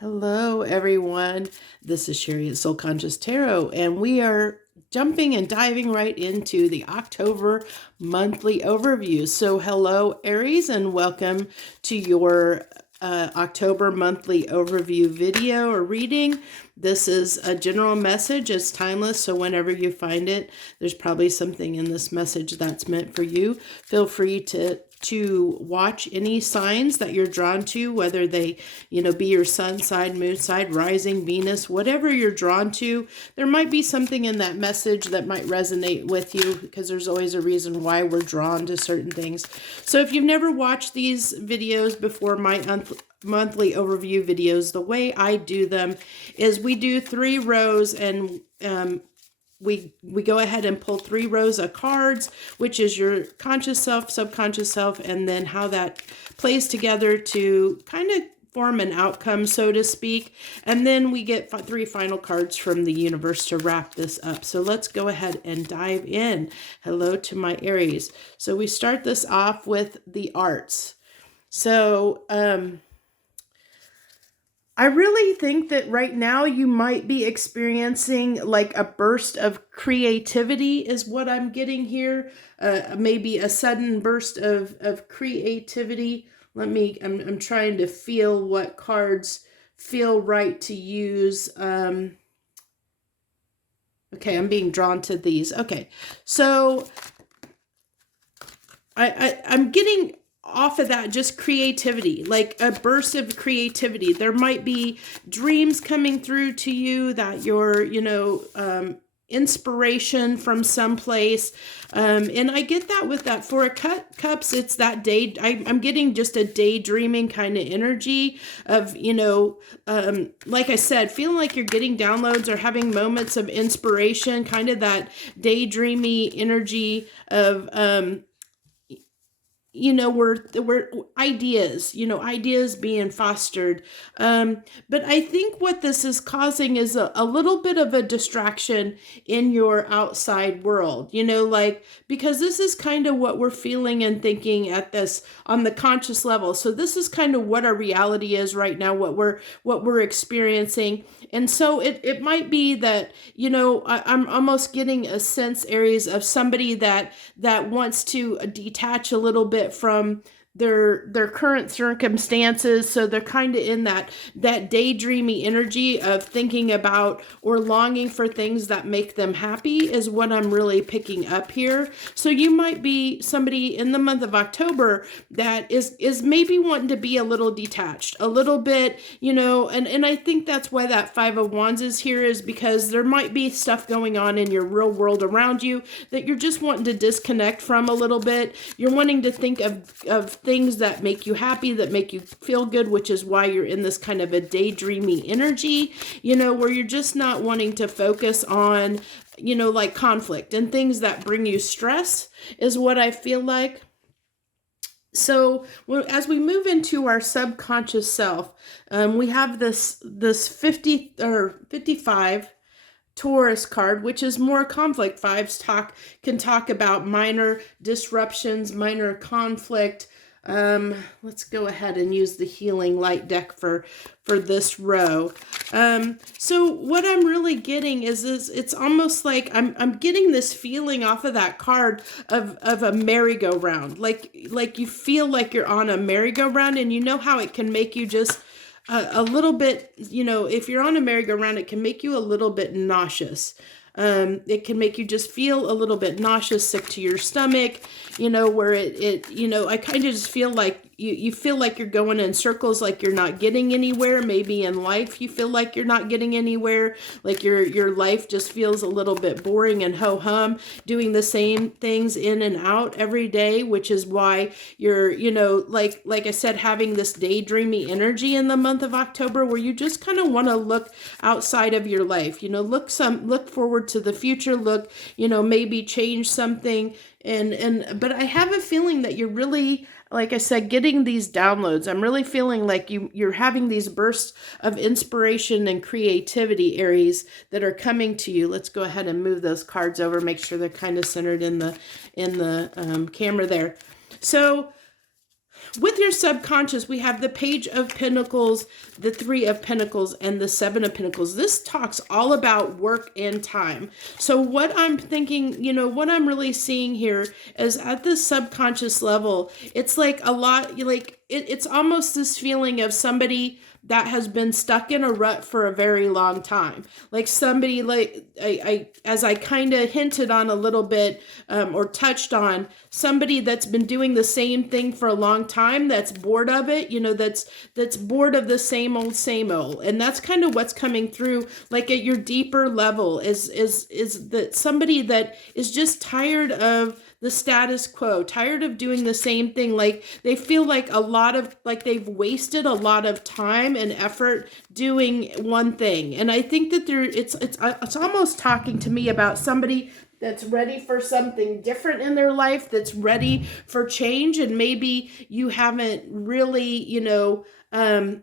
Hello, everyone. This is Sherry at Soul Conscious Tarot, and we are jumping and diving right into the October monthly overview. So, hello, Aries, and welcome to your October monthly overview video or reading. This is a general message. It's timeless, so whenever you find it, there's probably something in this message that's meant for you. Feel free to watch any signs that you're drawn to, whether they, be your sun side, moon side, rising, Venus, whatever you're drawn to. There might be something in that message that might resonate with you, because there's always a reason why we're drawn to certain things. So if you've never watched these videos before, my monthly overview videos, the way I do them is we do 3 rows, and we go ahead and pull 3 rows of cards, which is your conscious self, subconscious self, and then how that plays together to kind of form an outcome, so to speak. And then we get 3 final cards from the universe to wrap this up. So let's go ahead and dive in. Hello to my Aries. So we start this off with the arts. So, I really think that right now you might be experiencing like a burst of creativity is what I'm getting here. Maybe a sudden burst of creativity. I'm trying to feel what cards feel right to use. Okay, I'm being drawn to these. Okay, so I'm getting off of that just creativity, like a burst of creativity. There might be dreams coming through to you that you're, inspiration from someplace. And I get that with that 4 of Cups. It's that day. I'm getting just a daydreaming kind of energy of, like I said, feeling like you're getting downloads or having moments of inspiration, kind of that daydreamy energy of, we're ideas being fostered. But I think what this is causing is a little bit of a distraction in your outside world, because this is kind of what we're feeling and thinking at this on the conscious level. So this is kind of what our reality is right now, what we're experiencing. And so it might be that, I'm almost getting a sense, Aries, of somebody that wants to detach a little bit from their current circumstances. So they're kind of in that daydreamy energy of thinking about or longing for things that make them happy is what I'm really picking up here. So you might be somebody in the month of October that is maybe wanting to be a little detached, a little bit, and I think that's why that 5 of Wands is here, is because there might be stuff going on in your real world around you that you're just wanting to disconnect from a little bit. You're wanting to think of things that make you happy, that make you feel good, which is why you're in this kind of a daydreamy energy, where you're just not wanting to focus on, like conflict and things that bring you stress is what I feel like. So as we move into our subconscious self, we have this 50 or 55 Taurus card, which is more conflict. 5s can talk about minor disruptions, minor conflict. Let's go ahead and use the healing light deck for this row. So what I'm really getting is it's almost like I'm getting this feeling off of that card of a merry-go-round. Like you feel like you're on a merry-go-round, and you know how it can make you just a little bit, if you're on a merry-go-round, it can make you a little bit nauseous. It can make you just feel a little bit nauseous, sick to your stomach, where I kind of just feel like you feel like you're going in circles, like you're not getting anywhere. Maybe in life you feel like you're not getting anywhere, like your life just feels a little bit boring and ho-hum, doing the same things in and out every day, which is why you're, like I said, having this daydreamy energy in the month of October, where you just kind of want to look outside of your life, look forward to the future, look, maybe change something. But I have a feeling that you're really, like I said, getting these downloads. I'm really feeling like you're having these bursts of inspiration and creativity, Aries, that are coming to you. Let's go ahead and move those cards over, make sure they're kind of centered in the camera there. So With your subconscious, we have the Page of Pentacles, the Three of Pentacles, and the Seven of Pentacles. This talks all about work and time. So what I'm thinking, what I'm really seeing here is at the subconscious level, it's like a lot, like it's almost this feeling of somebody that has been stuck in a rut for a very long time. Like somebody, like as I kind of hinted on a little bit, or touched on, somebody that's been doing the same thing for a long time, that's bored of it, that's bored of the same old. And that's kind of what's coming through, like at your deeper level, is that somebody that is just tired of the status quo, tired of doing the same thing. Like they feel like they've wasted a lot of time and effort doing one thing. And I think that it's almost talking to me about somebody that's ready for something different in their life, that's ready for change. And maybe you haven't really, I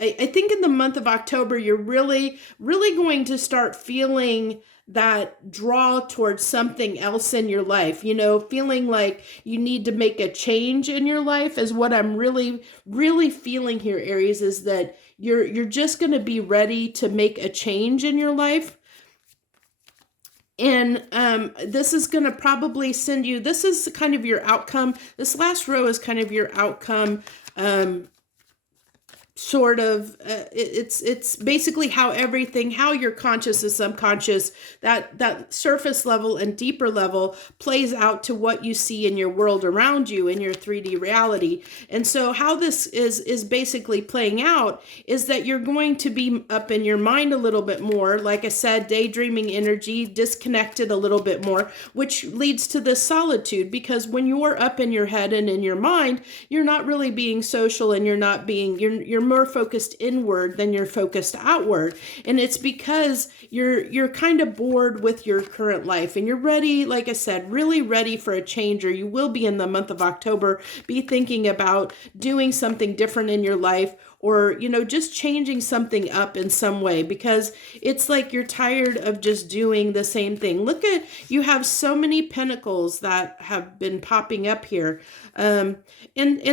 think in the month of October, you're really, really going to start feeling that draw towards something else in your life, feeling like you need to make a change in your life is what I'm really, really feeling here, Aries, is that you're just going to be ready to make a change in your life. And this is going to probably send you, this is kind of your outcome. This last row is kind of your outcome, sort of, it's basically how your conscious and subconscious, that surface level and deeper level plays out to what you see in your world around you, in your 3D reality. And so how this is basically playing out is that you're going to be up in your mind a little bit more, like I said, daydreaming energy, disconnected a little bit more, which leads to this solitude, because when you're up in your head and in your mind, you're not really being social, and you're more focused inward than you're focused outward. And it's because you're kind of bored with your current life, and you're ready, like I said, really ready for a change, or you will be in the month of October, be thinking about doing something different in your life, or, just changing something up in some way, because it's like you're tired of just doing the same thing. Look at, you have so many pentacles that have been popping up here. And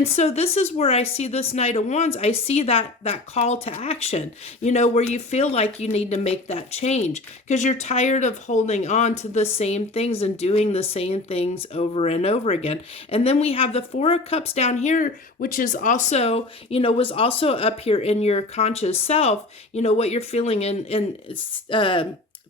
so this is where I see this Knight of Wands. I see that call to action, where you feel like you need to make that change because you're tired of holding on to the same things and doing the same things over and over again. And then we have the Four of Cups down here, which is also, was also up here in your conscious self, what you're feeling and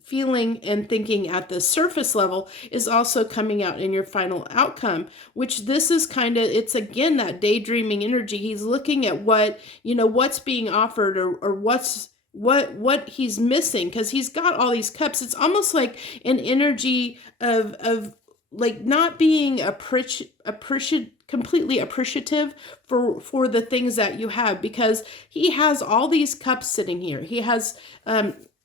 feeling and thinking at the surface level is also coming out in your final outcome, which this is kind of, it's again that daydreaming energy. He's looking at what's being offered, or what he's missing, because he's got all these cups. It's almost like an energy of like not being completely appreciative for the things that you have, because he has all these cups sitting here. He has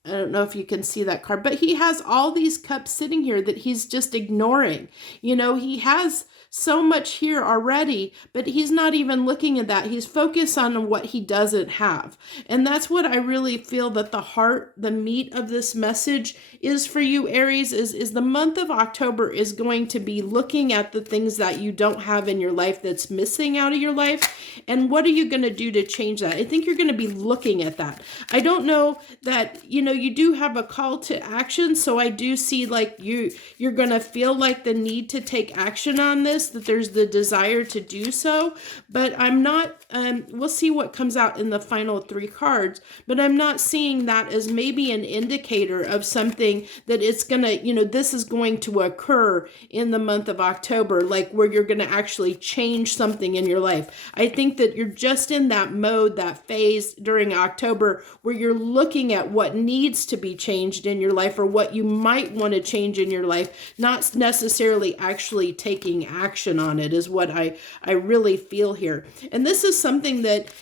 I don't know if you can see that card, but he has all these cups sitting here that he's just ignoring. He has so much here already, but he's not even looking at that. He's focused on what he doesn't have. And that's what I really feel that the meat of this message is for you, Aries, is the month of October is going to be looking at the things that you don't have in your life, that's missing out of your life. And what are you going to do to change that? I think you're going to be looking at that. I don't know that, you do have a call to action. So I do see like you're going to feel like the need to take action on this, that there's the desire to do so, but I'm not, we'll see what comes out in the final three cards, but I'm not seeing that as maybe an indicator of something that it's going to, this is going to occur in the month of October, like where you're going to actually change something in your life. I think that you're just in that mode, that phase during October where you're looking at what needs to be changed in your life, or what you might want to change in your life, not necessarily actually taking action on it, is what I really feel here. And this is something that,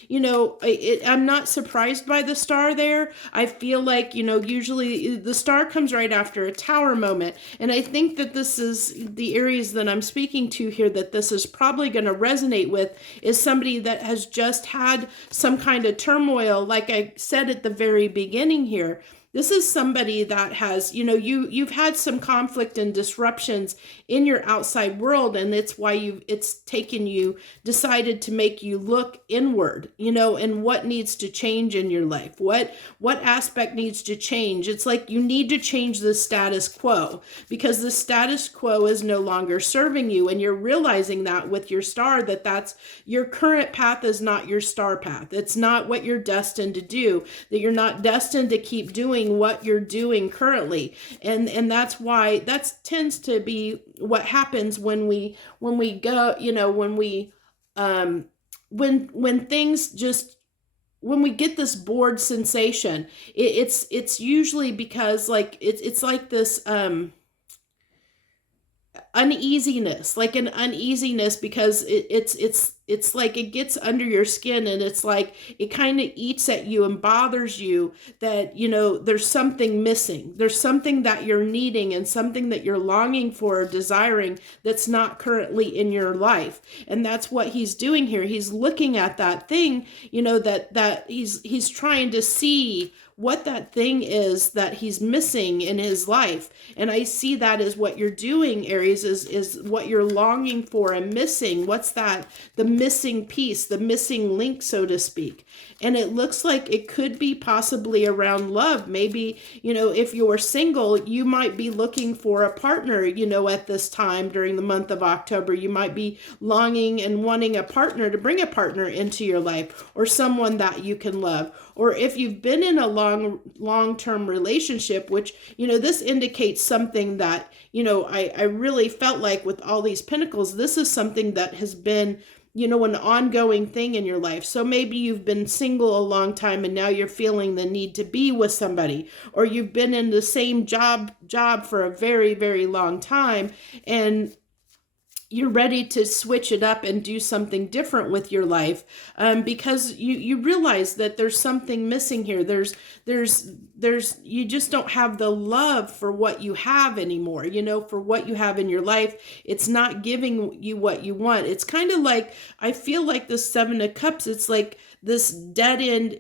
I'm not surprised by the star there. I feel like, usually the star comes right after a Tower moment. And I think that this is the Aries that I'm speaking to here, that this is probably going to resonate with, is somebody that has just had some kind of turmoil, like I said at the very beginning here. This is somebody that has, you've had some conflict and disruptions in your outside world, and it's why it's taken you, decided to make you look inward, and what needs to change in your life. What aspect needs to change? It's like you need to change the status quo, because the status quo is no longer serving you, and you're realizing that with your star, that's your current path is not your star path. It's not what you're destined to do, that you're not destined to keep doing what you're doing currently. And that's why that tends to be what happens when we go, when things just, when we get this bored sensation, it's usually because like it's like this uneasiness, like an uneasiness, because it's like it gets under your skin, and it's like it kind of eats at you and bothers you, that there's something missing, there's something that you're needing, and something that you're longing for or desiring that's not currently in your life. And that's what he's doing here. He's looking at that thing, that he's trying to see what that thing is that he's missing in his life. And I see that as what you're doing, Aries, is what you're longing for and missing. What's that? The missing piece, the missing link, so to speak. And it looks like it could be possibly around love. Maybe, if you're single, you might be looking for a partner, at this time during the month of October. You might be longing and wanting a partner, to bring a partner into your life, or someone that you can love. Or if you've been in a long-term relationship, which, this indicates something that, I really felt like with all these pentacles, this is something that has been, an ongoing thing in your life. So maybe you've been single a long time, and now you're feeling the need to be with somebody, or you've been in the same job for a very, very long time, and you're ready to switch it up and do something different with your life, because you realize that there's something missing here. You just don't have the love for what you have anymore, for what you have in your life. It's not giving you what you want. It's kind of like, I feel like the Seven of Cups, it's like this dead end,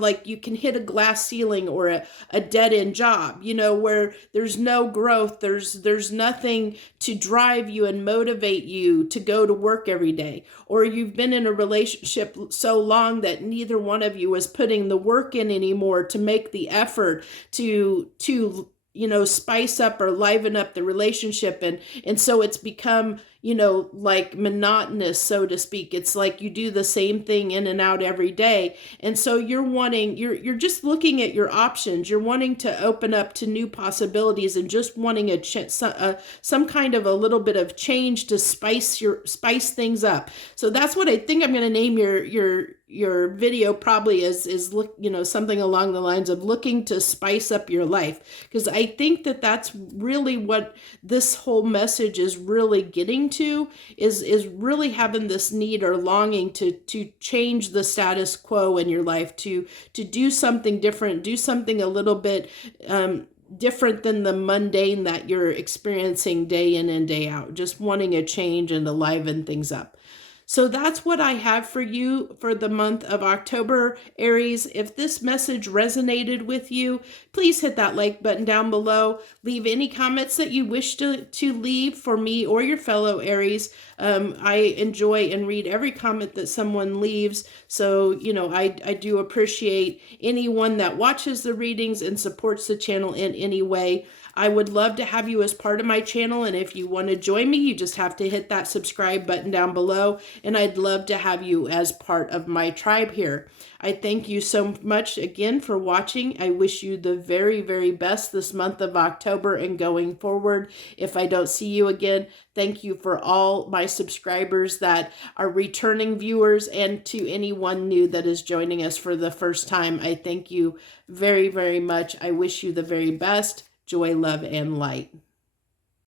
like you can hit a glass ceiling, or a dead end job, where there's no growth, there's nothing to drive you and motivate you to go to work every day. Or you've been in a relationship so long that neither one of you is putting the work in anymore to make the effort to spice up or liven up the relationship. And so it's become, like monotonous, so to speak. It's like you do the same thing in and out every day. And so you're just looking at your options. You're wanting to open up to new possibilities, and just wanting some kind of a little bit of change to spice things up. So that's what I think I'm going to name your video, probably is something along the lines of looking to spice up your life, because I think that's really what this whole message is really getting to, is really having this need or longing to change the status quo in your life, to do something different, do something a little bit different than the mundane that you're experiencing day in and day out, just wanting a change and to liven things up. So that's what I have for you for the month of October, Aries. If this message resonated with you, please hit that like button down below. Leave any comments that you wish to leave for me or your fellow Aries. I enjoy and read every comment that someone leaves. So, I do appreciate anyone that watches the readings and supports the channel in any way. I would love to have you as part of my channel, and if you want to join me, you just have to hit that subscribe button down below, and I'd love to have you as part of my tribe here. I thank you so much again for watching. I wish you the very, very best this month of October and going forward. If I don't see you again, thank you for all my subscribers that are returning viewers, and to anyone new that is joining us for the first time. I thank you very, very much. I wish you the very best. Joy, love, and light.